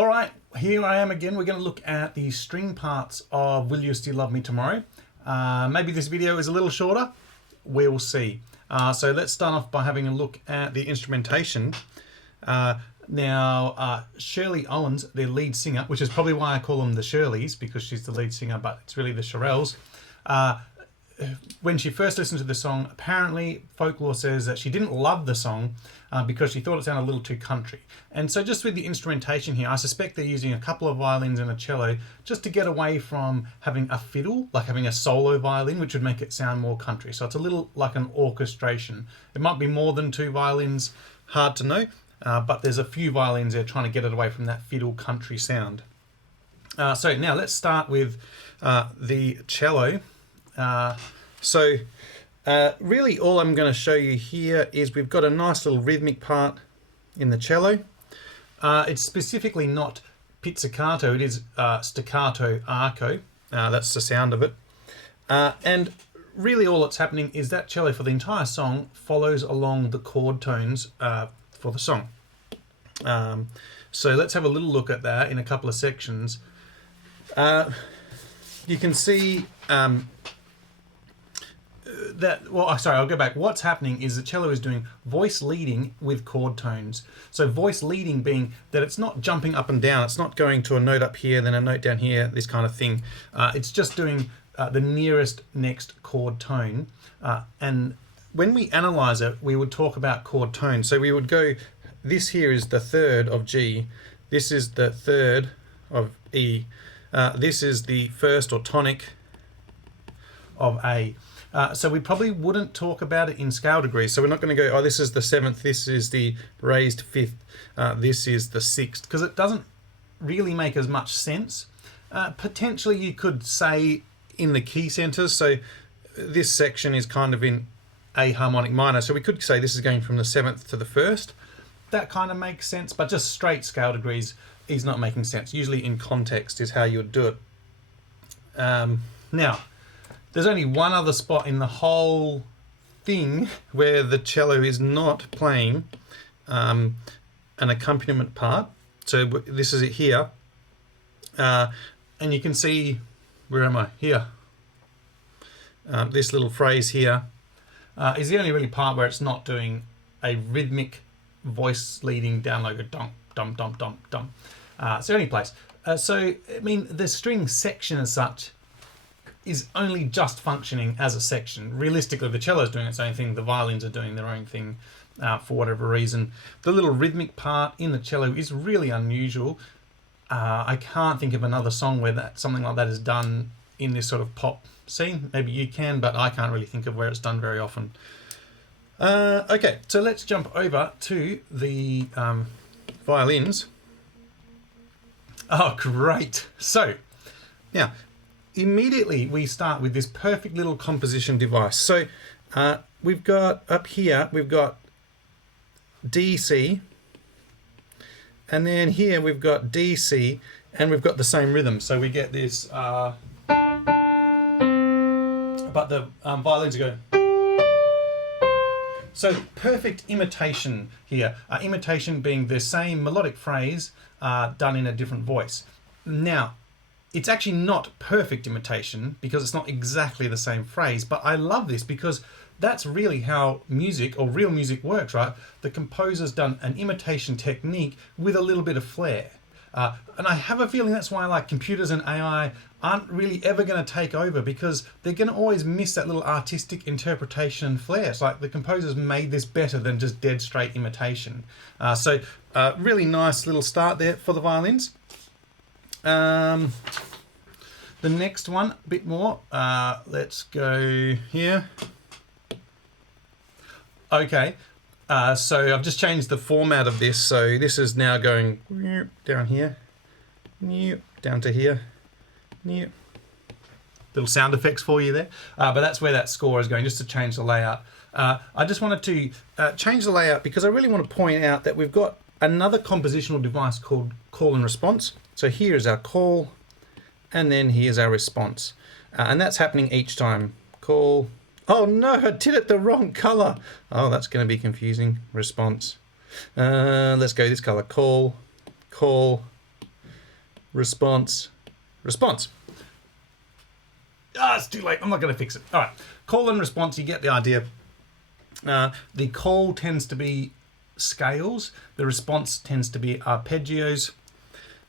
All right, here I am again. We're going to look at the string parts of Will You Still Love Me Tomorrow. Maybe this video is a little shorter. We'll see. So let's start off by having a look at the instrumentation. Now, Shirley Owens, their lead singer, which is probably why I call them the Shirleys, because she's the lead singer, but it's really the Shirelles. When she first listened to the song, apparently folklore says that she didn't love the song because she thought it sounded a little too country. And so just with the instrumentation here, I suspect they're using a couple of violins and a cello just to get away from having a fiddle, like having a solo violin, which would make it sound more country. So it's a little like an orchestration. It might be more than two violins, hard to know, but there's a few violins there trying to get it away from that fiddle country sound. So now let's start with the cello. Really all I'm going to show you here is we've got a nice little rhythmic part in the cello. It's specifically not pizzicato, it is staccato arco. That's the sound of it. And really all that's happening is that cello for the entire song follows along the chord tones for the song. So let's have a little look at that in a couple of sections. You can see I'll go back. What's happening is the cello is doing voice leading with chord tones. So voice leading being that it's not jumping up and down. It's not going to a note up here, then a note down here, this kind of thing. It's just doing the nearest next chord tone. And when we analyze it, we would talk about chord tone. So we would go, this here is the third of G. This is the third of E. This is the first or tonic of A. So we probably wouldn't talk about it in scale degrees. So we're not going to go, oh, this is the seventh, this is the raised fifth, this is the sixth, because it doesn't really make as much sense. Potentially you could say in the key centers, so this section is kind of in A harmonic minor, so we could say this is going from the seventh to the first. That kind of makes sense, but just straight scale degrees is not making sense. Usually in context is how you would do it. Now, there's only one other spot in the whole thing where the cello is not playing an accompaniment part. So this is it here. And you can see, where am I? Here. This little phrase here is the only really part where it's not doing a rhythmic voice leading down like a dum, dum, dum, dum, dum. It's the only place. So, I mean, the string section as such is only just functioning as a section. Realistically, the cello is doing its own thing, the violins are doing their own thing for whatever reason. The little rhythmic part in the cello is really unusual. I can't think of another song where something like that is done in this sort of pop scene. Maybe you can, but I can't really think of where it's done very often. Okay, so let's jump over to the violins. Oh, great. So, now, immediately we start with this perfect little composition device. So we've got up here, we've got D, C, and then here we've got D, C, and we've got the same rhythm. So we get this, but the violins are going. So perfect imitation here. Imitation being the same melodic phrase done in a different voice. Now, it's actually not perfect imitation because it's not exactly the same phrase, but I love this because that's really how music or real music works, right? The composer's done an imitation technique with a little bit of flair. And I have a feeling that's why like computers and AI aren't really ever going to take over, because they're going to always miss that little artistic interpretation and flair. It's like the composers made this better than just dead straight imitation. So really nice little start there for the violins. The next one, a bit more. Let's go here. Okay, so I've just changed the format of this. So this is now going down here, down to here. Little sound effects for you there. But that's where that score is going, just to change the layout. I just wanted to change the layout because I really want to point out that we've got another compositional device called call and response. So here is our call, and then here's our response. And that's happening each time. Call. Oh no, I did it the wrong color. Oh, that's going to be confusing. Response. Let's go this color. Call, call, response, response. Ah, it's too late. I'm not going to fix it. All right. Call and response, you get the idea. The call tends to be scales. The response tends to be arpeggios.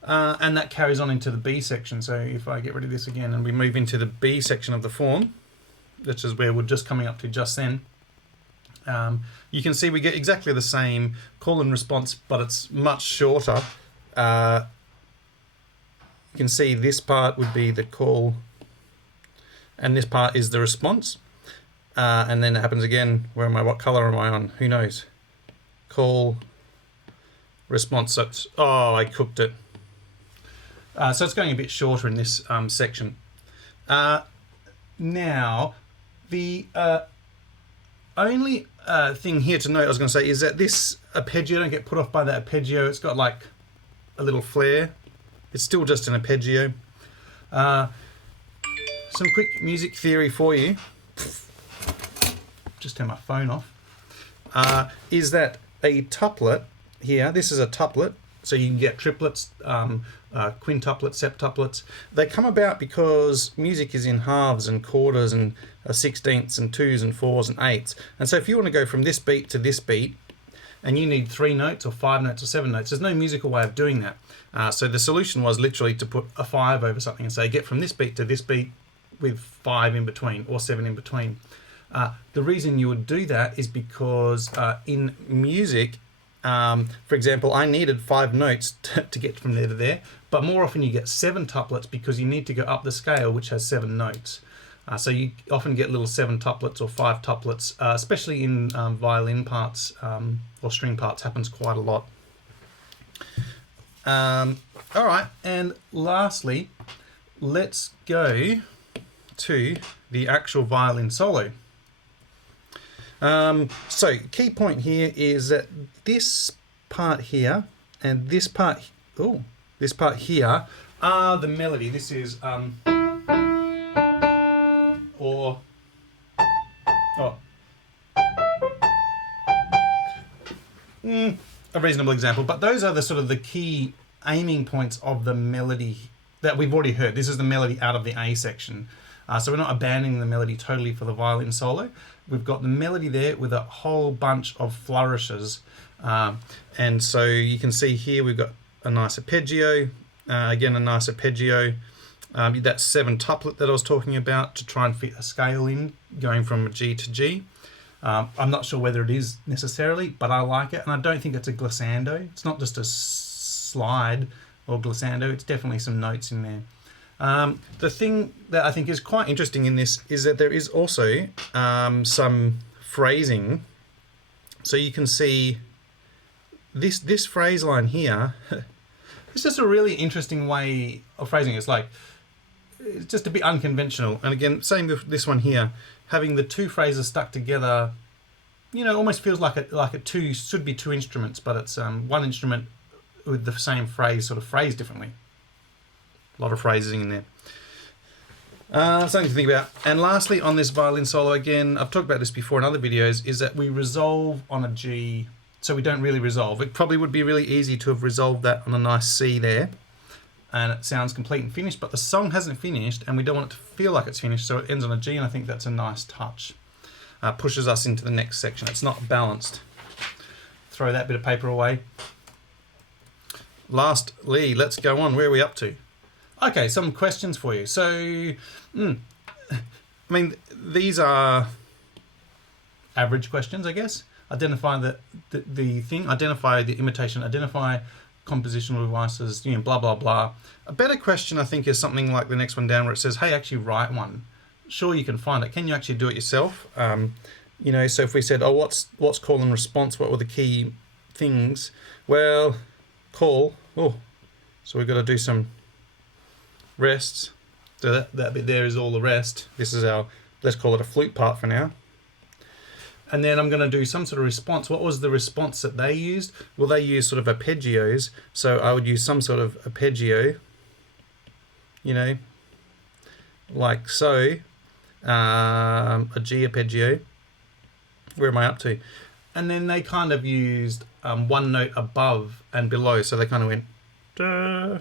And that carries on into the B section. So if I get rid of this again and we move into the B section of the form, which is where we're just coming up to just then, you can see we get exactly the same call and response, but it's much shorter. You can see this part would be the call, and this part is the response. And then it happens again. Where am I? What color am I on? Who knows? Call, response. So it's, oh, I cooked it. So it's going a bit shorter in this section. Now, the only thing here to note, I was going to say, is that this arpeggio, don't get put off by that arpeggio. It's got like a little flare. It's still just an arpeggio. Some quick music theory for you. Just turn my phone off. Is that a tuplet here? This is a tuplet, so you can get triplets, quintuplets, septuplets. They come about because music is in halves and quarters and sixteenths and twos and fours and eights. And so if you want to go from this beat to this beat, and you need 3 notes or 5 notes or 7 notes, there's no musical way of doing that. So the solution was literally to put a 5 over something and say get from this beat to this beat with 5 in between or 7 in between. The reason you would do that is because in music, for example, I needed 5 notes to get from there to there, but more often you get 7 tuplets because you need to go up the scale, which has 7 notes. So you often get little 7 tuplets or 5 tuplets, especially in violin parts or string parts, happens quite a lot. All right, and lastly, let's go to the actual violin solo. So key point here is that this part here and this part, this part here are the melody. This is a reasonable example, but those are the sort of the key aiming points of the melody that we've already heard. This is the melody out of the A section. So we're not abandoning the melody totally for the violin solo. We've got the melody there with a whole bunch of flourishes. And so you can see here we've got a nice arpeggio, again a nice arpeggio. That 7 tuplet that I was talking about to try and fit a scale in, going from G to G. I'm not sure whether it is necessarily, but I like it, and I don't think it's a glissando. It's not just a slide or glissando, it's definitely some notes in there. The thing that I think is quite interesting in this is that there is also some phrasing. So you can see this phrase line here. It's just a really interesting way of phrasing. It's just a bit unconventional. And again, same with this one here, having the 2 phrases stuck together, you know, almost feels like it should be 2 instruments, but it's one instrument with the same phrase sort of phrased differently. A lot of phrasing in there. Something to think about. And lastly, on this violin solo, again, I've talked about this before in other videos, is that we resolve on a G, so we don't really resolve. It probably would be really easy to have resolved that on a nice C there, and it sounds complete and finished, but the song hasn't finished, and we don't want it to feel like it's finished, so it ends on a G, and I think that's a nice touch. Pushes us into the next section. It's not balanced. Throw that bit of paper away. Lastly, let's go on. Where are we up to? Okay, some questions for you. So, I mean, these are average questions, I guess. Identify the thing, identify the imitation, identify compositional devices, you know, blah, blah, blah. A better question, I think, is something like the next one down where it says, hey, actually write one. Sure, you can find it. Can you actually do it yourself? You know, so if we said, oh, what's call and response? What were the key things? Well, call. Oh, so we've got to do some rests. So that bit there is all the rest. This is our, let's call it a flute part for now. And then I'm going to do some sort of response. What was the response that they used? Well, they used sort of arpeggios. So I would use some sort of arpeggio, you know, like so, a G arpeggio. Where am I up to? And then they kind of used one note above and below. So they kind of went, da,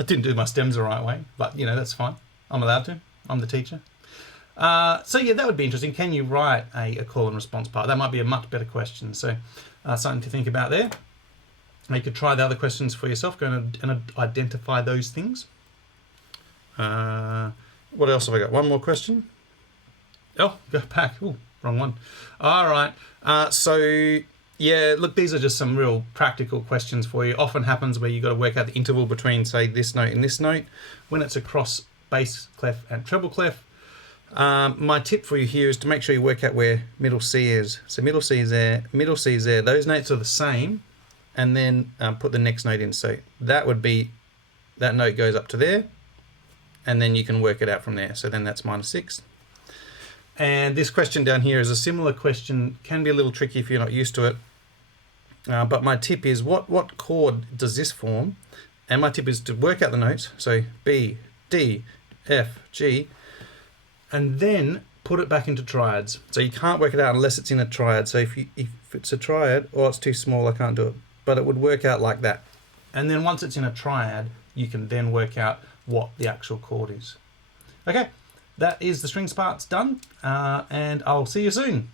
I didn't do my stems the right way, but you know, that's fine. I'm allowed to. I'm the teacher. So yeah, that would be interesting. Can you write a call and response part? That might be a much better question. So something to think about there. You could try the other questions for yourself. Go and identify those things. What else have I got? One more question. Oh, go back. Ooh, wrong one. All right. So yeah, look, these are just some real practical questions for you. Often happens where you've got to work out the interval between, say, this note and this note. When it's across bass clef and treble clef, my tip for you here is to make sure you work out where middle C is. So middle C is there, middle C is there. Those notes are the same, and then put the next note in. So that would be, that note goes up to there, and then you can work it out from there. So then that's -6. And this question down here is a similar question, can be a little tricky if you're not used to it. But my tip is, what chord does this form? And my tip is to work out the notes. So B, D, F, G, and then put it back into triads. So you can't work it out unless it's in a triad. So if it's a triad, or it's too small, I can't do it. But it would work out like that. And then once it's in a triad, you can then work out what the actual chord is. Okay, that is the strings parts done, and I'll see you soon.